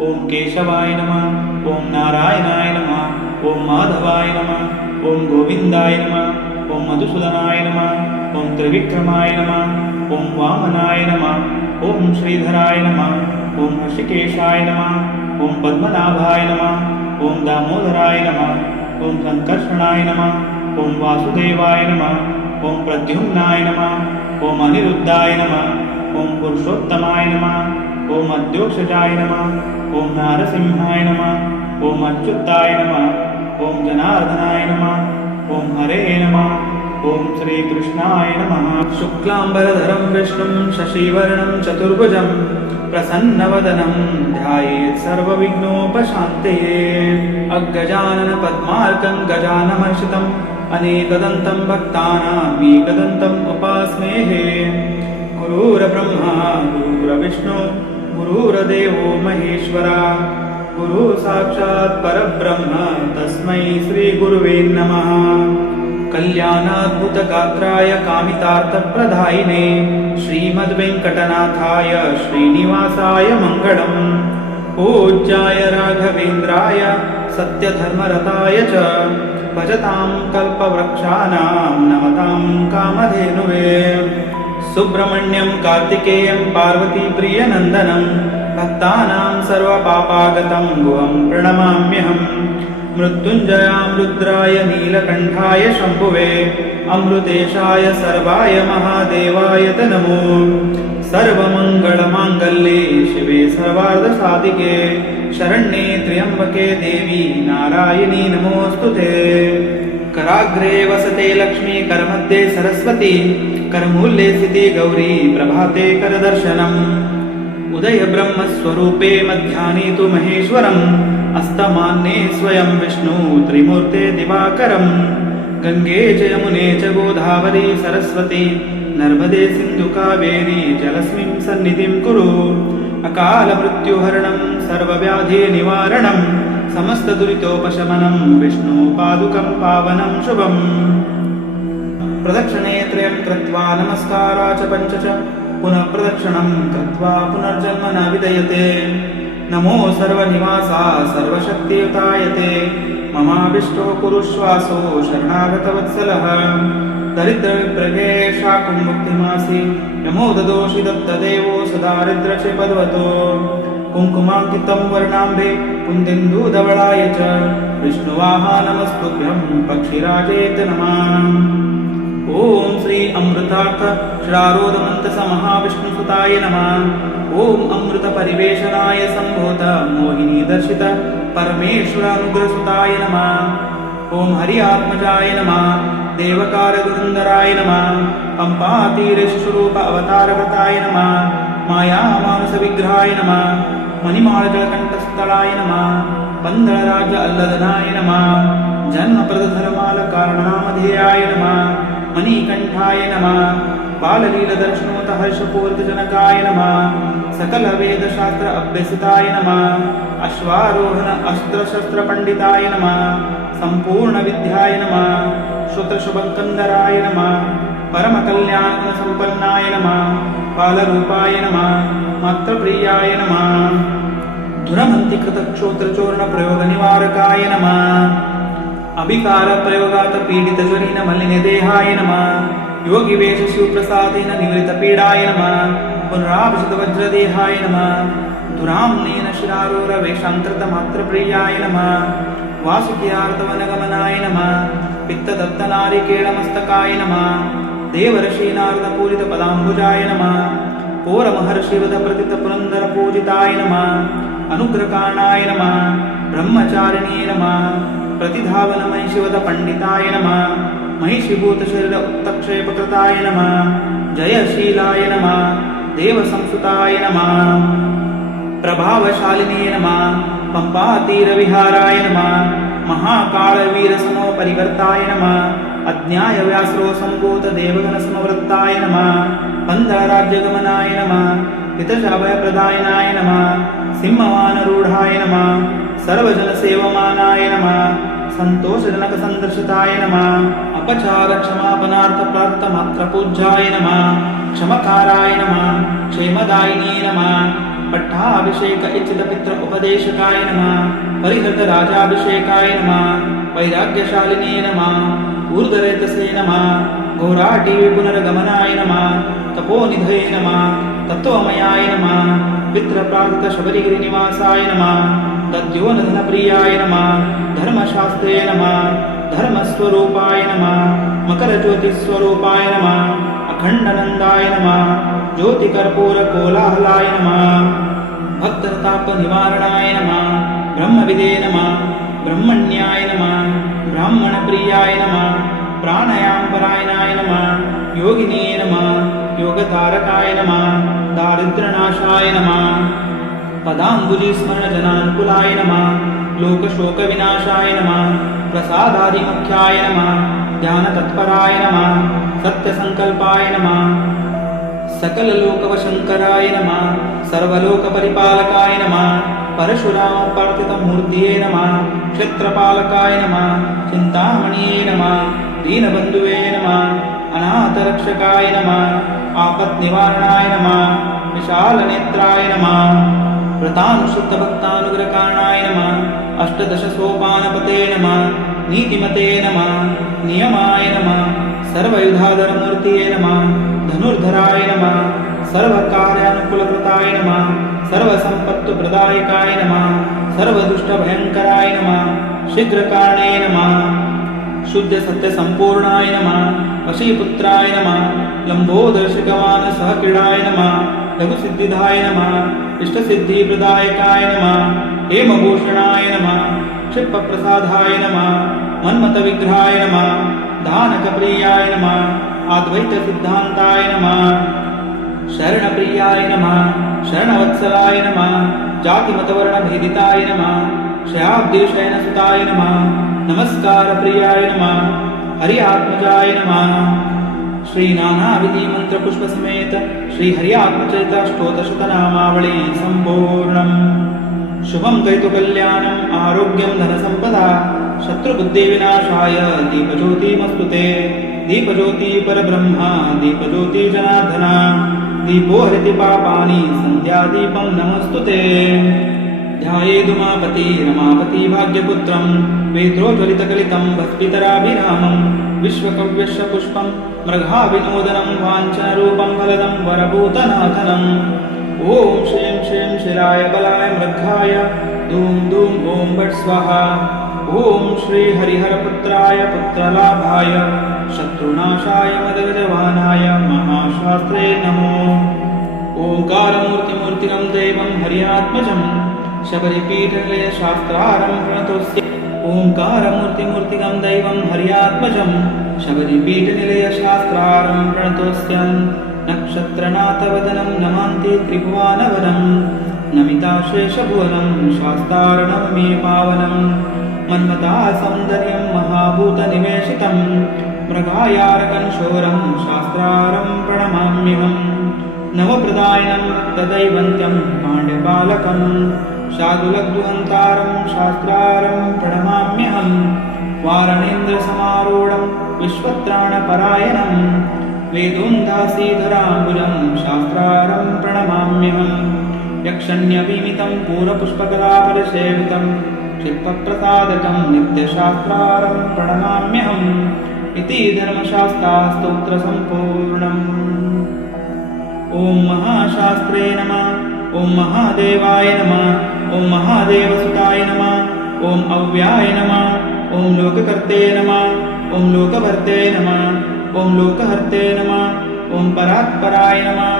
ओम केशवाय नमः, ओम नारायणाय नमः, ओम माधवाय नमः, ओम गोविंदाय नमः, ओम मधुसूदनाय नमः, ओम त्रिविक्रमाय नमः, ओम वामनाय नमः, ओम श्रीधराय नमः, ओम ऋषिकेशाय नमः, ओम पद्मनाभाय नमः, ओम दामोदराय नमः, ओम संकर्षणाय नमः, ओम वासुदेवाय नमः, ओम प्रद्युम्नाय नमः, ओम अनिरुद्धाय नमः, ओम पुरुषोत्तमाय नमः, ओम अद्योक्षजाय नमः, ओम नारसिंहाय नमः, ओम अच्युताय नमः, ओम जनार्दनाय नमः, ओम हरे नमः, ओम श्रीकृष्णाय नमः। शुक्लांबरधरं विष्णुं शशिवर्णं चतुर्भुजं प्रसन्नवदनं ध्यायेत् सर्वविघ्नोपशान्तये। अगजानन पद्मार्कं गजानमर्षितम् अनेकदन्तं भक्तानामेकदन्तम् उपास्महे। गुरुर्ब्रह्मा गुरुर्विष्णु गुरुर्देवो महेश्वरा, गुरु साक्षात् परब्रह्म तस्मै श्रीगुरुवे नमः। कल्याणाद्भुतगात्राय कामितार्थप्रदायिने श्रीमद्वेङ्कटनाथाय श्रीनिवासाय मङ्गलम्। पूज्याय राघवेन्द्राय सत्यधर्मरताय च भजतां कल्पवृक्षाणां नमतां कामधेनुवे। सुब्रह्मण्यं कार्तिकेयं पार्वतीप्रियनन्दनं भक्तानां सर्वपापागतं गुहं प्रणमाम्यहम्। मृत्युञ्जयां रुद्राय नीलकण्ठाय शम्भुवे अमृतेशाय सर्वाय महादेवाय ते नमो। सर्वमङ्गलमाङ्गल्ये शिवे सर्वार्थसाधिके शरण्ये त्र्यम्बके देवी नारायणी नमोऽस्तुते। कराग्रे वसते लक्ष्मी करमध्ये सरस्वती करमूले स्थिते गौरी प्रभाते करदर्शनम्। उदय ब्रह्मस्वरूपे मध्याह्ने तु महेश्वरम् अस्तमाने स्वयं विष्णु त्रिमूर्ते दिवाकरम्। गंगे च यमुने च गोदावरी सरस्वती नर्मदे सिन्धु कावेरी जलस्मिन् सन्निधिं कुरु। अकाल मृत्युहरणं सर्वव्याधि निवारणं समस्तदुरितोपशमनं विष्णु पादुकं पावनं शुभम्। प्रदक्षिणे त्रयं कृत्वा नमस्कारा च पञ्च च पुनः प्रदक्षिणं कृत्वा पुनर्जन्म न विदयते। नमो सर्वनिवासा सर्वशक्तियुतायते ममाभिष्टो कुरुश्वासो शरणागतवत्सलः। दरिद्रविप्रगे शाकुमुक्तिमासि यमो ददोषि दत्तदेवो सदारिद्र च पद्वतो। कुङ्कुमाङ्कितं वर्णाम्भे कुन्दिन्दुधवलाय च विष्णुवाहनमस्तुभ्यं पक्षिराजेत नमः। ओम श्री अमृतार्थ श्रारोदमन्तस महाविष्णुसुताय नमः। ओम अमृत परिवेशनाय संभूत मोहिनी दर्शित परमेश्वरानुग्रहसुताय नमः। ओम हरि आत्मजाय नमः। देवकार गुरुन्दराय नमः। पंपातीरेशस्वरूप अवतारकृताय नमः। माया मानस विग्रहाय नमः। मणिमालजलकण्ठस्थलाय नमः। पंदळराज अल्लदनाय नमः। जन्मप्रदधर्माल कारणामधेयाय नमः। मणिकण्ठाय नमः। बाललीलदर्शनोत हर्षपूर्तजनकाय नमः। सकल वेदशास्त्र अभ्यसिताय नमः। अश्वारोहण अस्त्रशस्त्रपण्डिताय नमः। संपूर्ण विद्याय नमः। श्रुतशुभकन्दराय नमः। परमकल्याणसम्पन्नाय नमः। बालरूपाय नमः। मात्रप्रियाय नमः। धुरमन्तिकृतक्षोत्रचूर्णप्रयोगनिवारकाय नमः। अभिकारप्रयोगात पीडितज्वरीनमलिनदेहाय नमः। योगिवेशशिवप्रसादेन निवृत्तपीडाय नमः। पुनराभिषितवज्रदेहाय नमः। दुराम्नेन शिरारोरवेशान्तृतमात्रप्रियाय नमः। वासुकियार्तवनगमनाय नमः। पित्तदत्तनारिकेळमस्तकाय नमः। देवर्षीनारदपूजितपदाम्बुजाय नमः। पोरमहर्षिवदप्रथितपुरन्दरपूजिताय नमः। अनुग्रहकारणाय नमः। ब्रह्मचारिणे नमः। प्रतिधावनमहिषिवदपण्डिताय नमः। महिषीभूतशरीर उत्तक्षेपकृताय नमः। जयशीलाय नमः। देवसंसुताय नमः। प्रभावशालिने नमः। पंपातीरविहाराय नमः। महाकालवीरसमोपरिवर्ताय नमः। अज्ञायव्यासरो सम्भूत देवगणसमवृत्ताय नमः। पंदळराज्यगमनाय नमः। हितशाभयप्रदायनाय नमः। सिंहवानरूढाय नमः। सर्वजनसेवमानाय नमः। संतोषजनकसन्दर्शिताय नमः। अपचारक्षमापनार्थप्राप्तमात्रपूज्याय नमः। क्षमकाराय नमः। क्षेमदायिने नमः। पट्टाभिषेक इच्छित पितृ उपदेशकाय नमः परिहृत राजाभिषेकाय नमः वैराग्यशालिने नमः ऊर्ध्वरेतसे नमः घोराटी पुनर्गमनाय नमः तपोनिधये नमः तत्त्वमयाय नमः पितृप्रार्थित शबरिगिरिनिवासाय नमः दद्योनधनप्रियाय नमः धर्मशास्त्रे नमः धर्मस्वरूपाय नमः मकरज्योतिस्वरूपाय नमः अखण्डनन्दाय नमः ज्योतिकर्पूरकोलाहलाय नमः भक्ततापनिवारणाय नमः ब्रह्मविदे नमः ब्रह्मण्याय नमः ब्राह्मणप्रियाय नमः प्राणायामपरायणाय नमः योगिने नमः योगतारकाय नमः दारिद्र्यनाशाय नमः पदाम्बुजिस्मरणजनानुकूलाय नमः लोकशोकविनाशाय नमः प्रसादादिमुख्याय नमः ध्यानतत्पराय नमः सत्यसङ्कल्पाय नमः सकललोकवशङ्कराय नमः सर्वलोकपरिपालकाय नमः परशुरामप्रार्थितमूर्तये नमः क्षत्रपालकाय नमः चिन्तामणिये नमः दीनबन्धुवे नमः अनाथरक्षकाय नमः आपत्निवारणाय नमः विशालनेत्राय नमः व्रतानुशुद्धभक्तानुग्रहकारणाय नमः अष्टदशसोपानपते नमः नीतिमते नमः नियमाय नमः सर्वयुधाधरमूर्तये नमः धनुर्धराय नमः सर्वकार्यानुकूलकृताय नमः सर्वसम्पत्प्रदायकाय नमः सर्वदुष्टभयङ्कराय नमः शीघ्रकारणे नमः शुद्धसत्यसम्पूर्णाय नमः वशीपुत्राय नमः लम्बोदर्शकवानसहक्रीडाय नमः लघुसिद्धिदाय नमः इष्टसिद्धिप्रदायकाय नमः हेमभूषणाय नमः क्षिप्रप्रसादाय नमः मन्मथविग्रहाय नमः दानकप्रियाय नमः अद्वैतसिद्धान्ताय नमः शरणप्रियाय नमः शरणवत्सलाय नमः जातिमतवर्णभेदिताय नमः शयाब्देशयनसुताय नमः नमस्कारप्रियाय नमः हरि आत्मजाय नमः श्री नानाविधि मंत्रपुष्पसमेत श्री हरि आत्मचरिताष्टोत्तरशतनामावली सम्पूर्णम् शुभं कैतु कल्याणम् आरोग्यं धनसम्पदा शत्रुबुद्धिविनाशाय दीपज्योतिमस्तु ते दीपज्योति परब्रह्म दीपज्योति जनार्दन दीपो हरिति पापानि सन्ध्यादीपं नमोऽस्तु ते ध्यायेदुमापति रमापति भाग्यपुत्रं वेत्रोज्वलितकलितं भस्पितराभिरामं विश्वकव्यस्य पुष्पं मृगाविनोदनं वाञ्छनरूपं फलदं वरभूतनाथनम् ॐ श्रीं श्रीं शिराय बलाय मृगाय धूं धूं ॐ भट् स्वाहा ॐ श्री हरिहरपुत्राय पुत्रलाभाय शत्रुनाशाय मदगजवाहनाय महाशास्त्रे नमो ओंकारमूर्तिमूर्तिकं दैवं हरियात्मजं शबरिपीठनिलय शास्त्रारं प्रणतोऽस्मि ओंकारमूर्तिमूर्तिकं दैवं हरियात्मजं शबरिपीठनिलय शास्त्रारं प्रणतोऽस्म्यहं नक्षत्रनाथवदनं नमान्ति त्रिभुवनवनं नमिताशेषभुवनं शास्तारणं मे पावनं मन्मथा सौन्दर्यं महाभूतनिवेशितं मृगायारकंशोरं शास्त्रारं प्रणमाम्यहम् नवप्रदायनं भक्तदैवन्त्यं पाण्ड्यपालकं शार्दूलद्रुहन्तारं शास्त्रारं प्रणमाम्यहं वारणेन्द्रसमारूढं विश्वत्राणपरायणं वेदोन्दासीधराम्बुजं शास्त्रारं प्रणमाम्यहं यक्षण्यविमितं पूरपुष्पकलापरिसेवितं क्षिप्रप्रसादकं नित्यशास्त्रारं प्रणमाम्यहम् इति धर्मशास्त्रास्तोत्रसम्पूर्णम् ॐ महाशास्त्रे नमः ॐ महादेवाय नमः ॐ महादेवसुताय नमः ॐ अव्याय नमः ॐ लोककर्ते नमः ॐ लोकभर्ते नमः ॐ लोकहर्ते नमः ॐ परात्पराय नमः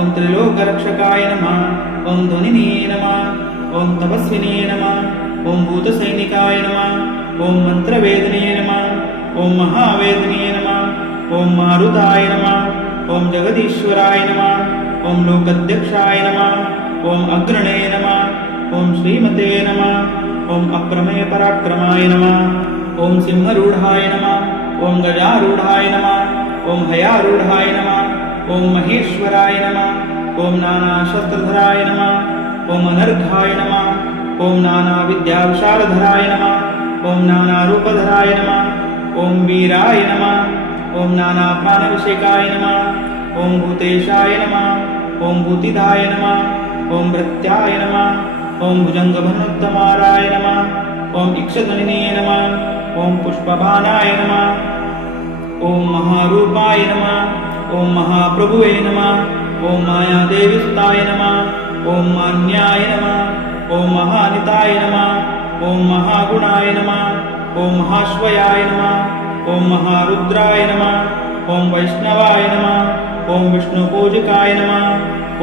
ॐ त्रिलोकरक्षकाय नमः ॐ ध्वनिने नमः ॐ तपस्विने नमः ॐ भूतसैनिकाय नमः ॐ मन्त्रवेदने नमः ॐ महावेदने नमः ॐ मारुताय नमः ॐ जगदीश्वराय नमः ॐ लोकाध्यक्षाय नमः ॐ अग्रणे नमः ॐ श्रीमते नमः ॐ अप्रमेयपराक्रमाय नमः ॐ सिंहरूढाय नमः ॐ गजारूढाय नमः ॐ हयारूढाय नमः ॐ महेश्वराय नमः ॐ नानाशस्त्रधराय नमः ॐ अनर्घाय नमः ॐ नानाविद्याविशालधराय नमः ॐ नानारूपधराय नमः ॐ वीराय नमः ॐ नानाप्राणविषेकाय नमः ॐ भूतेशाय नमः ॐ भूतिदाय नमः ओम भृत्याय नमः। ओम भुजंगभनुत्तमाराय नमः। ओम इक्षध्वनिने नमः। ओम पुष्पबाणाय नमः। ओम महारूपाय नमः। ओम महाप्रभुवे नमः। ओम मायादेवीसुताय नमः। ओम मान्याय नमः। ओम महानिताय नमः। ओम महागुणाय नमः। ओम महाश्वयाय नमः। ओम महारुद्राय नमः। ओम वैष्णवाय नमः। ओम विष्णुपूजिकाय नमः।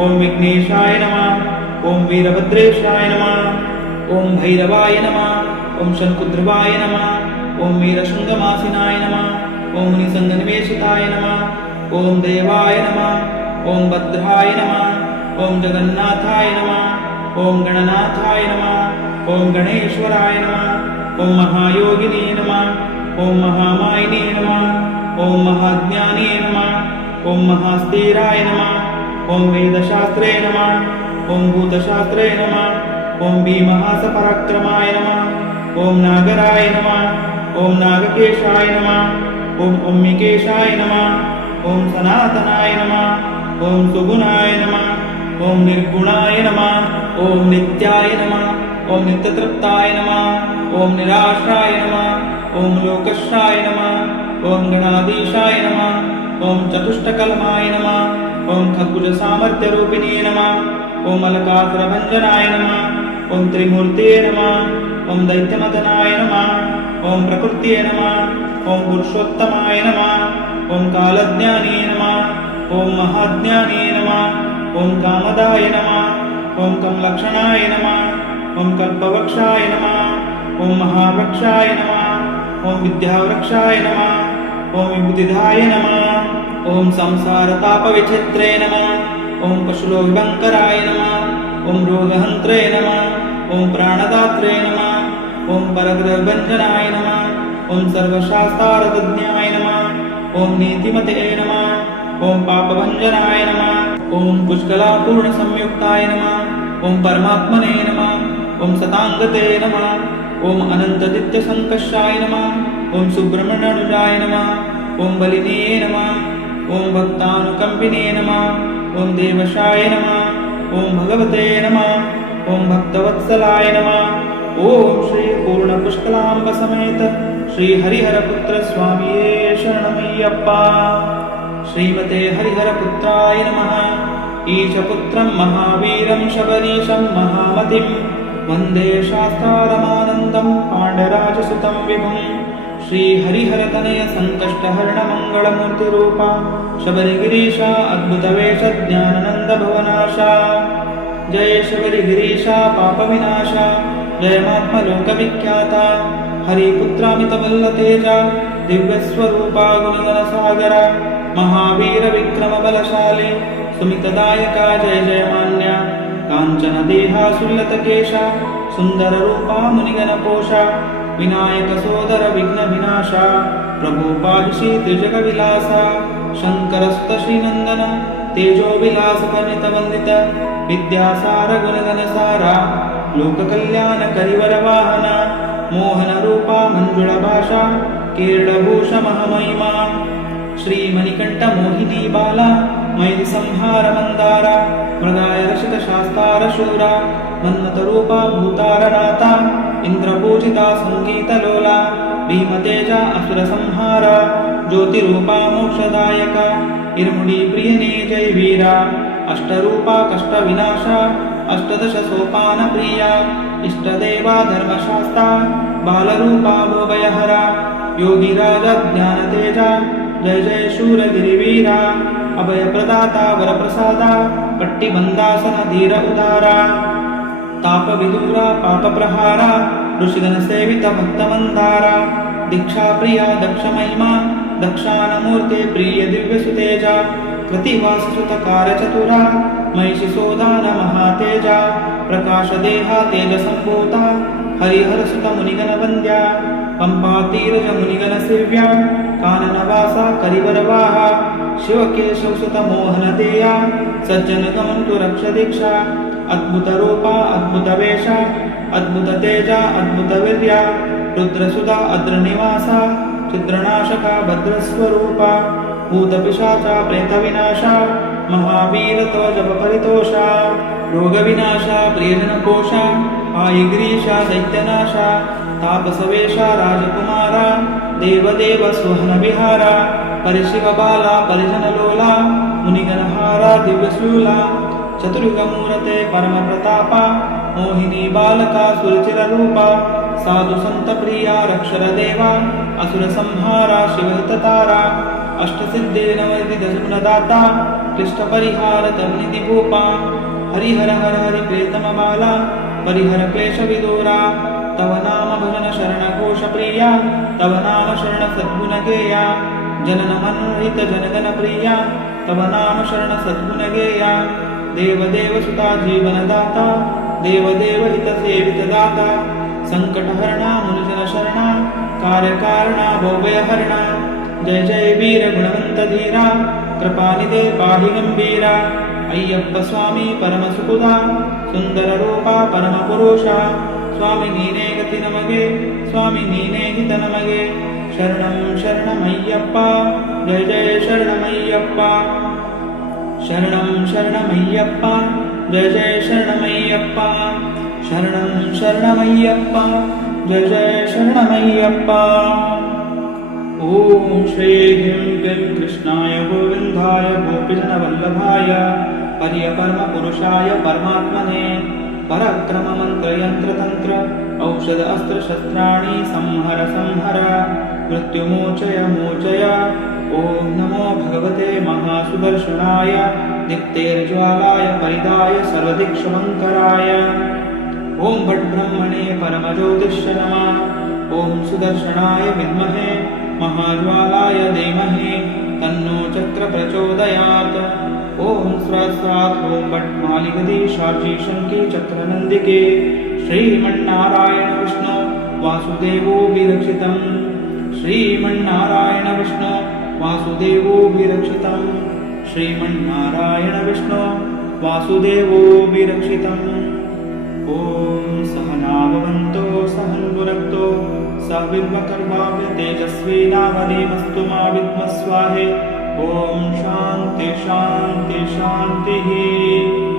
ओम विघ्नेशाय नमः। ओम वीरभद्रेशाय नमः। ओम भैरवाय नमः। ओम शंकुध्रुवाय नमः। ओम वीरशृंगमासिनाय नमः। ओम निसंगनिवेशिताय नमः। ओम देवाय नमः। ओम भद्राय नमः। ओम जगन्नाथाय नमः। ओम गणनाथाय नमः। ओम गणेश्वराय नमः। ओम महायोगिने नमः। ओम महामायिने नमः। ओम महाज्ञाने नमः। ओम महास्थिराय नमः। ओम वेदशास्त्रे नमः। ओम भूतशास्त्रे नमः। ओम भीमहासपराक्रमाय नमः। ओम नागराय नमः। ओम नागकेशाय नमः। ओम ओम्निकेशाय नमः। ओम सनातनाय नमः। ओम सुगुणाय नमः। ओम निर्गुणाय नमः। ओम नित्याय नमः। ओम नित्यतृप्ताय नमः। ओम निराश्राय नमः। ओम लोकश्राय नमः। ओम गणाधीशाय नमः। ओम चतुष्टकल्माय नमः। ओम खद्भुजसामर्थ्यरूपिणे नमः। ओम अलकासुरभञ्जनाय नमः। ओम त्रिमूर्तये नमः। ओम दैत्यमदनाय नमः। ओम प्रकृत्ये नमः। ओम पुरुषोत्तमाय नमः। ओम कालज्ञाने नमः। ओम महाज्ञाने नमः। ओम कामदाय नमः। ओम कमलक्षणाय नमः। ओम कल्पवृक्षाय नमः। ओम महावृक्षाय नमः। ओम विद्यावृक्षाय नमः। ओम विबुधिदाय नमः। ओम संसारतापविचित्रे नमः। ओम पशुलोकभङ्कराय नमः। ओम रोगहन्त्रे नमः। ओम प्राणदात्रे नमः। ओम परग्रहभञ्जनाय नमः। ओम सर्वशास्त्रार्थज्ञाय नमः। ओम नीतिमते नमः। ओम पापभञ्जनाय नमः। ओम पुष्कलापूर्णसंयुक्ताय नमः। ओम परमात्मने नमः। ओम सताङ्गते नमः। ओम अनन्तनित्यसङ्कर्षाय नमः। ओम सुब्रह्मण्यानुजाय नमः। ओम बलिने नमः। ओम भक्तानुकम्पिने नमः। ओम देवशाय नमः। ओम भगवते नमः। ओम भक्तवत्सलाय नमः। ओम श्री पूर्णपुष्कलाम्ब समेत श्री हरिहरपुत्र स्वामिये शरणमय्यप्पा। श्रीमते हरिहरपुत्राय नमः। ईशपुत्रं महावीरं शबरीशं महामतिं वन्दे शास्त्रारमानन्दं पाण्डराजसुतं विभुं। श्रीहरिहरतनय सङ्कष्टहरणमङ्गलमूर्तिरूपा शबरिगिरीशा अद्भुतवेश ज्ञानानन्दभवनाशा। जय शबरिगिरीशा पापविनाशा। जयमात्मलोकविख्याता हरिपुत्रामितवल्लतेजा दिव्यस्वरूपा गुणगणसागरा महावीरविक्रमबलशाली सुमितदायका जय जयमान्या काञ्चनदेहा सुल्लतकेशा सुन्दररूपा मुनिगणपोषा विनायकसोदर विघ्नविनाशा प्रभुपादिशी त्रिजगविलासा शङ्करस्तश्रीनन्दन तेजोविलासपनितवन्दित विद्यासार गुणगणसारा लोककल्याणकरिवरवाहन मोहनरूपा मञ्जुळभाषा कीर्णभूषमहमहिमा श्रीमणिकण्ठमोहिनी बाला मैथिसंहार मन्दारा मृगाय रक्षितशास्तारशूरा मन्मथरूपा भूतारनाथा इन्द्रपूजिता सङ्गीतलोला भीमतेजा असुरसंहारा ज्योतिरूपा मोक्षदायका इरुमुडिप्रियने जय वीरा अष्टरूपा कष्टविनाशा अष्टदश सोपानप्रिया इष्टदेवा धर्मशास्ता बालरूपा भोभयहरा योगिराजा ज्ञानतेजा जय जय शूरगिरिवीरा अभयप्रदाता वरप्रसादा पट्टिबन्धासन धीर उदारा तापविदूरा पापप्रहारा ऋषिगणसेवित भक्तमन्दारा दीक्षाप्रिया दक्षमहिमा दक्षानमूर्ते प्रिय दिव्यसुतेजा कृतिवाससुतकारचतुरा महिषिसोदान महातेजा प्रकाशदेहा तेजसम्भूता हरिहरसुतमुनिगणवन्द्या पम्पातीरजमुनिगणसेव्या काननवासा करिवरवाहा शिवकेशवसुतमोहनदेया सज्जनगमन्तु रक्षदीक्षा अद्भुतरूपा अद्भुतवेषा अद्भुततेजा अद्भुतवीर्या रुद्रसुधा अद्रनिवासा चित्रनाशका भद्रस्वरूपा भूतपिशाचा प्रेतविनाशा महावीरत्वजपरितोषा रोगविनाशा प्रियजनपोषा पायिग्रीषा दैत्यनाशा तापसवेशा राजकुमारा देवदेव स्वहनविहारा परिशिवबाला परिजनलोला मुनिगणहारा दिव्यशूला चतुर्युगमूर्ते परमप्रतापा मोहिनी बालका सुरचिररूपा साधु संतप्रिया रक्षरदेवा असुरसंहारा शिवहिततारा अष्टसिद्धे नवनिधिदशगुणदाता क्लिष्टपरिहारतनिधिभूपा हरिहर हर हरि प्रियतमबाला परिहर क्लेशविदूरा तव नाम भजन शरणघोषप्रिया तव नाम शरण सद्गुणगेया जननमनोहित जनगणप्रिया तव नाम शरण सद्गुणगेया देवदेवसुता जीवनदाता देवदेव हितसेवितदाता संकटहरणा मुनिजनशरणा कार्यकारणा भव्यहरणा जय जय वीर गुणवंत धीरा कृपानिधे पाहि गंभीरा अय्यप्प स्वामी परमसुखुदा सुंदर रूपा परमपुरुषा स्वामी नीने गति नमगे स्वामी नीने हित नमगे शरणं शरणमय्यप्पा जय जय शरणमय्यप्पा शरणं शरणमय्यप्पा जय जय शरणमय्यप्पा शरणं शरणमय्यप्पा जय जय शरणमय्यप्पा ॐ श्री ह्रीं क्लीं कृष्णाय गोविन्दाय गोपीजनवल्लभाय पर्यपरमपुरुषाय परमात्मने पराक्रममन्त्रयन्त्रतन्त्र औषध अस्त्रशस्त्राणि संहर संहर मृत्युमोचय मोचय ॐ नमो भगवते महासुदर्शनाय दीप्तेर्ज्वालाय परिदाय सर्वदिक्षुमङ्कराय ॐ भट्ब्रह्मणे परमज्योतिष्य नमः ॐ सुदर्शनाय विद्महे महाज्वालाय धीमहि तन्नो चक्र प्रचोदयात् ॐ स्वस्तात् ॐ भट्मालिगदीशाची शङ्की चक्रनन्दिके श्रीमन्नारायण विष्णु वासुदेवो विरक्षितम् श्रीमन्नारायण विष्णु वासुदेवो विरक्षितम् श्रीमन्नारायण विष्णु वासुदेवो विरक्षितम् ॐ सहना भवन्तु सहनौ भुनक्तु सह वीर्यकर्माव्य तेजस्विनावधीमस्तु मा विद्मस्वाहे ॐ शान्ति शान्ति शान्तिः।